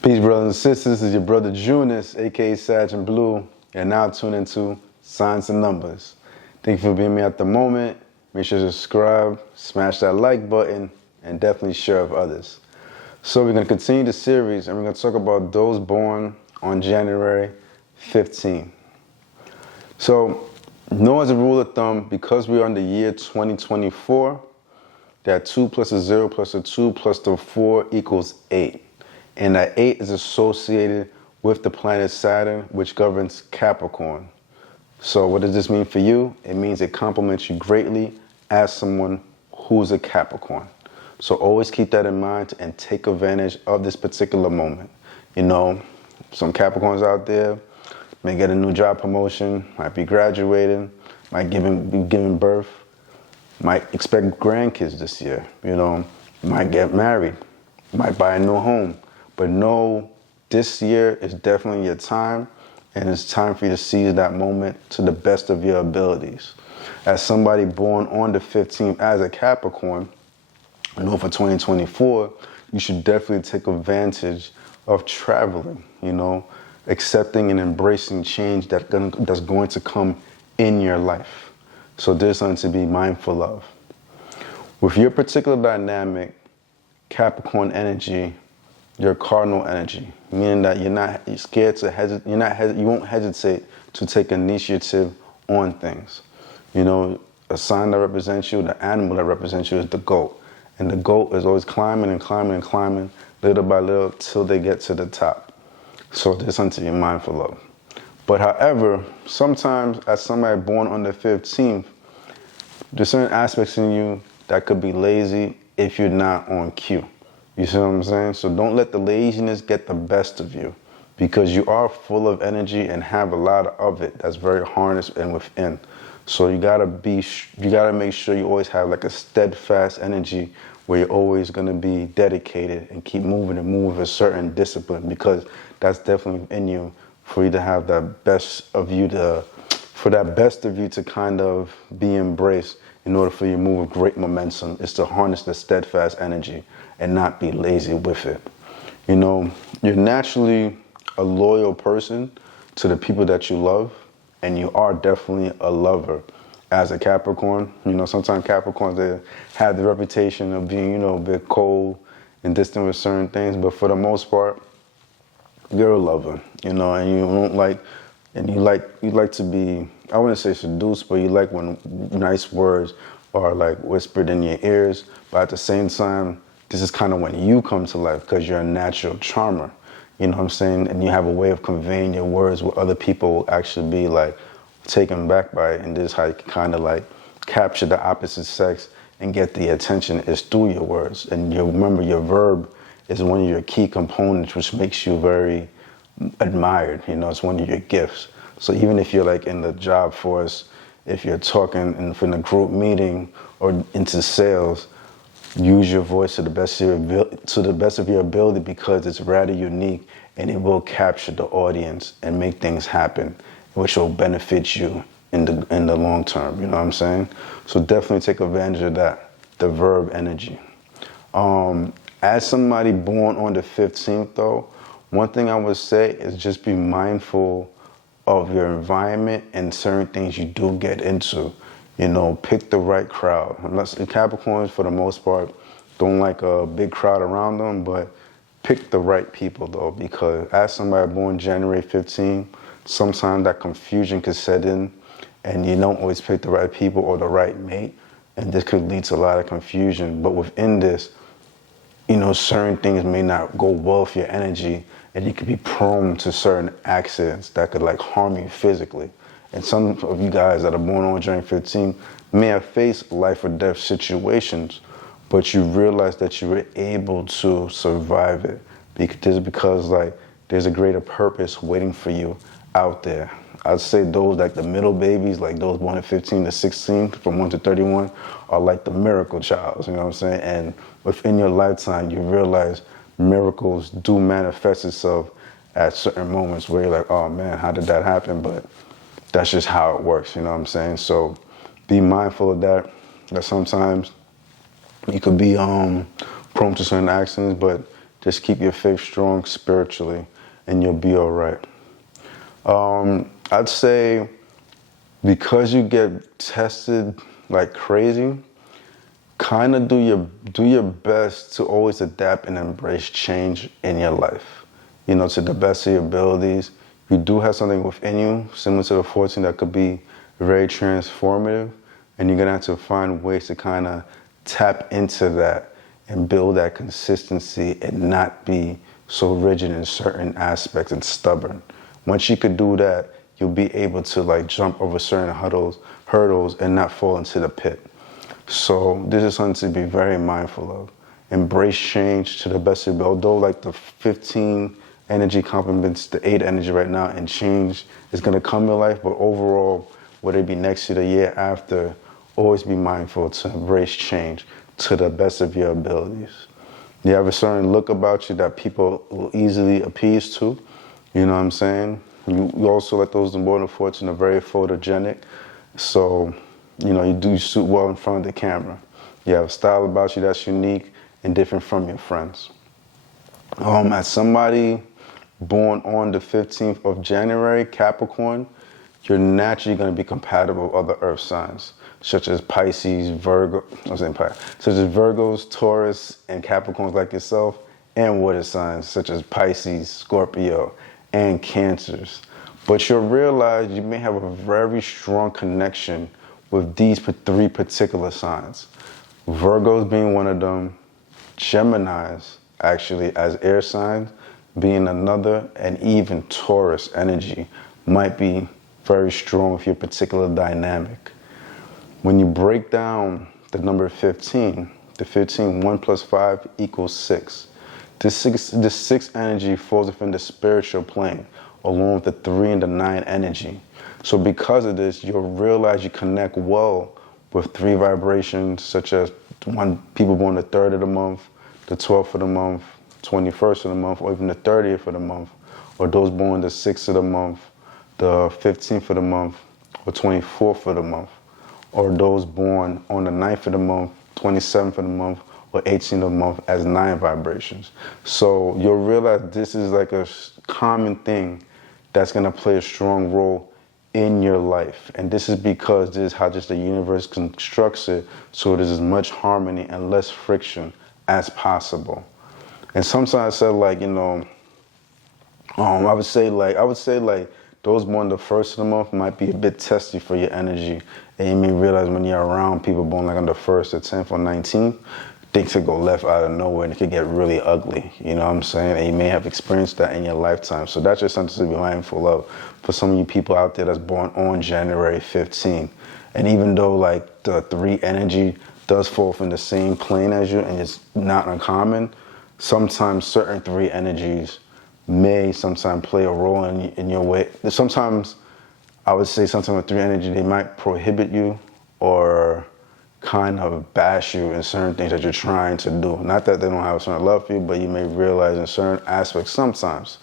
Peace, brothers and sisters. This is your brother Junis, aka SagInBlue. You're now tuned into Signs and Numbers. Thank you for being me at the moment. Make sure to subscribe, smash that like button, and definitely share with others. So we're going to continue the series, and we're going to talk about those born on January 15. So, know as a rule of thumb, because we are in the year 2024, that 2 plus a 0 plus a 2 plus the 4 equals 8. And that 8 is associated with the planet Saturn, which governs Capricorn. So what does this mean for you? It means it complements you greatly as someone who's a Capricorn. So always keep that in mind and take advantage of this particular moment. You know, some Capricorns out there may get a new job promotion, might be graduating, might be giving birth, might expect grandkids this year, you know, might get married, might buy a new home. But know this year is definitely your time, and it's time for you to seize that moment to the best of your abilities. As somebody born on the 15th as a Capricorn, I know for 2024, you should definitely take advantage of traveling, you know, accepting and embracing change that's going to come in your life. So there's something to be mindful of. With your particular dynamic, Capricorn energy, your cardinal energy, meaning that you're scared to hesitate, you won't hesitate to take initiative on things. You know, a sign that represents you, the animal that represents you is the goat. And the goat is always climbing and climbing and climbing, little by little, till they get to the top. So there's something to be mindful of. But however, sometimes as somebody born on the 15th, there's certain aspects in you that could be lazy if you're not on cue. You see what I'm saying? So don't let the laziness get the best of you, because you are full of energy and have a lot of it that's very harnessed and within. So you gotta make sure you always have like a steadfast energy where you're always gonna be dedicated and keep moving and move with a certain discipline, because that's definitely in you for you to have that best of you to kind of be embraced. In order for you to move with great momentum, is to harness the steadfast energy and not be lazy with it. You know, you're naturally a loyal person to the people that you love, and you are definitely a lover as a Capricorn. You know, sometimes Capricorns, they have the reputation of being, you know, a bit cold and distant with certain things, but for the most part, you're a lover, you know, and you like to be, I wouldn't say seduced, but you like when nice words are like whispered in your ears. But at the same time, this is kind of when you come to life, because you're a natural charmer. You know what I'm saying? And you have a way of conveying your words where other people will actually be like taken back by it. And this is how you can kind of like capture the opposite sex and get the attention is through your words. And you remember, your verb is one of your key components, which makes you very admired. You know, it's one of your gifts. So even if you're like in the job force, if you're talking in a group meeting or into sales, use your voice to the best of your ability, because it's rather unique and it will capture the audience and make things happen, which will benefit you in the long term. You know what I'm saying? So definitely take advantage of that, the verb energy. As somebody born on the 15th, though, one thing I would say is just be mindful of your environment and certain things you do get into. You know, pick the right crowd. Unless Capricorns, for the most part, don't like a big crowd around them, but pick the right people, though, because as somebody born January 15, sometimes that confusion could set in, and you don't always pick the right people or the right mate, and this could lead to a lot of confusion. But within this, you know, certain things may not go well with your energy, and you could be prone to certain accidents that could like harm you physically. And some of you guys that are born on January 15 may have faced life or death situations, but you realize that you were able to survive it because like there's a greater purpose waiting for you out there. I'd say those like the middle babies, like those born at 15 to 16, from 1 to 31, are like the miracle childs, you know what I'm saying? And within your lifetime, you realize miracles do manifest itself at certain moments where you're like, oh man, how did that happen? But that's just how it works, you know what I'm saying? So be mindful of that, that sometimes you could be prone to certain accidents, but just keep your faith strong spiritually and you'll be all right. I'd say because you get tested like crazy, kind of do your best to always adapt and embrace change in your life. You know, to the best of your abilities. You do have something within you, similar to the 14, that could be very transformative, and you're gonna have to find ways to kind of tap into that and build that consistency and not be so rigid in certain aspects and stubborn. Once you could do that, you'll be able to like jump over certain hurdles and not fall into the pit. So this is something to be very mindful of. Embrace change to the best of your ability. Although like the 15 energy complements the 8 energy right now, and change is gonna come in your life, but overall, whether it be next year, the year after, always be mindful to embrace change to the best of your abilities. You have a certain look about you that people will easily appease to, you know what I'm saying? You also, like those born of fortune, are very photogenic, so you know, you do suit well in front of the camera. You have a style about you that's unique and different from your friends. As somebody born on the 15th of January, Capricorn, you're naturally going to be compatible with other earth signs, such as Pisces, Virgo, such as Virgos, Taurus, and Capricorns like yourself, and water signs such as Pisces, Scorpio, and Cancers. But you'll realize you may have a very strong connection with these 3 particular signs. Virgos being one of them, Geminis, actually, as air signs, being another, and even Taurus energy might be very strong with your particular dynamic. When you break down the number 15, the 15, 1 plus 5 equals 6. This 6 energy falls within the spiritual plane, along with the 3 and the 9 energy. So because of this, you'll realize you connect well with 3 vibrations, such as people born the 3rd of the month, the 12th of the month, 21st of the month, or even the 30th of the month, or those born the 6th of the month, the 15th of the month, or 24th of the month, or those born on the 9th of the month, 27th of the month, or 18th of the month as 9 vibrations. So you'll realize this is like a common thing that's gonna play a strong role in your life. And this is because this is how just the universe constructs it, so there's as much harmony and less friction as possible. And sometimes I said, like, you know, I would say like those born the 1st of the month might be a bit testy for your energy, and you may realize when you're around people born like on the 1st or 10th or 19th, things could go left out of nowhere and it could get really ugly, you know what I'm saying? And you may have experienced that in your lifetime. So that's just something to be mindful of for some of you people out there that's born on January 15. And even though like the 3 energy does fall from the same plane as you and it's not uncommon, sometimes certain 3 energies may sometimes play a role in your way. Sometimes, I would say sometimes with 3 energy, they might prohibit you or kind of bash you in certain things that you're trying to do. Not that they don't have a certain love for you, but you may realize in certain aspects sometimes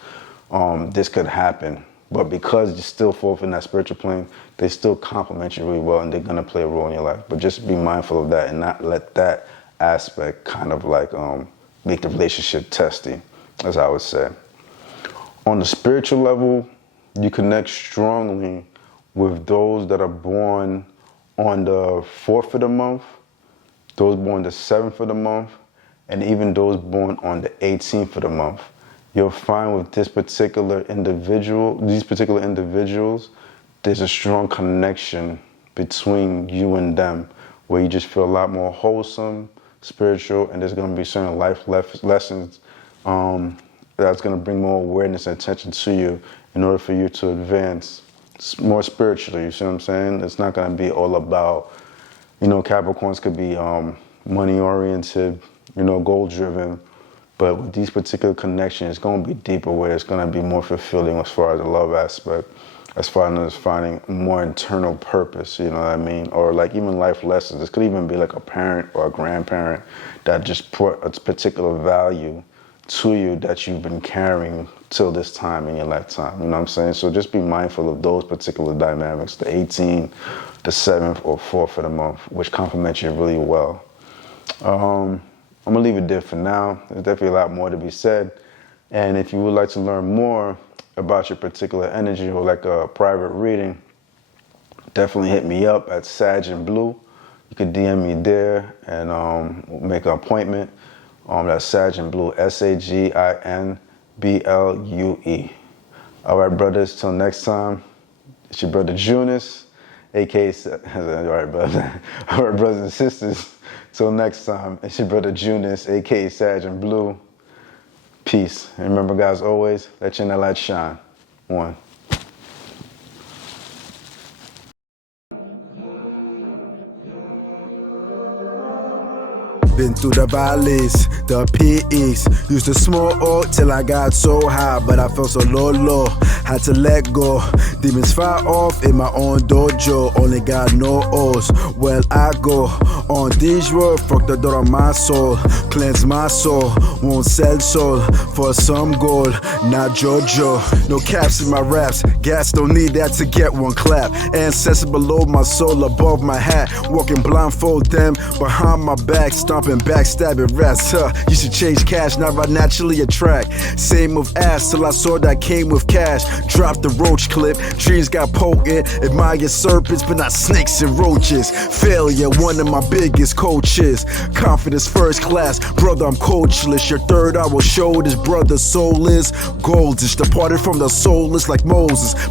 this could happen. But because you still fall in that spiritual plane, they still complement you really well and they're gonna play a role in your life. But just be mindful of that and not let that aspect kind of like make the relationship testy, as I would say. On the spiritual level, you connect strongly with those that are born on the 4th of the month, those born the 7th of the month, and even those born on the 18th of the month. You'll find with these particular individuals, there's a strong connection between you and them, where you just feel a lot more wholesome, spiritual, and there's going to be certain life lessons that's going to bring more awareness and attention to you in order for you to advance more spiritually. You see what I'm saying? It's not going to be all about, you know, Capricorns could be money oriented, you know, goal driven, but with these particular connections, it's going to be deeper, where it's going to be more fulfilling as far as the love aspect, as far as finding more internal purpose, you know what I mean? Or like even life lessons. This could even be like a parent or a grandparent that just brought a particular value to you that you've been carrying till this time in your lifetime, you know what I'm saying? So just be mindful of those particular dynamics, the 18th, the 7th or 4th of the month, which complement you really well. I'm gonna leave it there for now. There's definitely a lot more to be said. And if you would like to learn more about your particular energy or like a private reading, definitely hit me up at SagInBlue. You could DM me there and make an appointment. That's SagInBlue, SagInBlue. All right, brothers, till next time, it's your brother Junis, aka, all right, brother. All right, brothers and sisters, till next time, it's your brother Junis, aka SagInBlue. Peace. And remember, guys, always, let your light shine. One. Been through the valleys, the peaks. Used to smoke out till I got so high, but I felt so low. Had to let go. Demons fire off in my own dojo. Only got no O's. Well, I go on these roads. Fuck the door on my soul. Cleanse my soul. Won't sell soul for some gold. Not JoJo. No caps in my raps. Gas don't need that to get one clap. Ancestors below my soul, above my hat. Walking blindfold them behind my back. Stomping backstabbing rats. You should change cash, not right naturally attract. Same with ass till I saw that came with cash. Drop the roach clip. Trees got potent. Admire serpents, but not snakes and roaches. Failure, one of my biggest coaches. Confidence first class. Brother, I'm coachless. Your third I will show this brother soul is goldish. Departed from the soulless like Moses.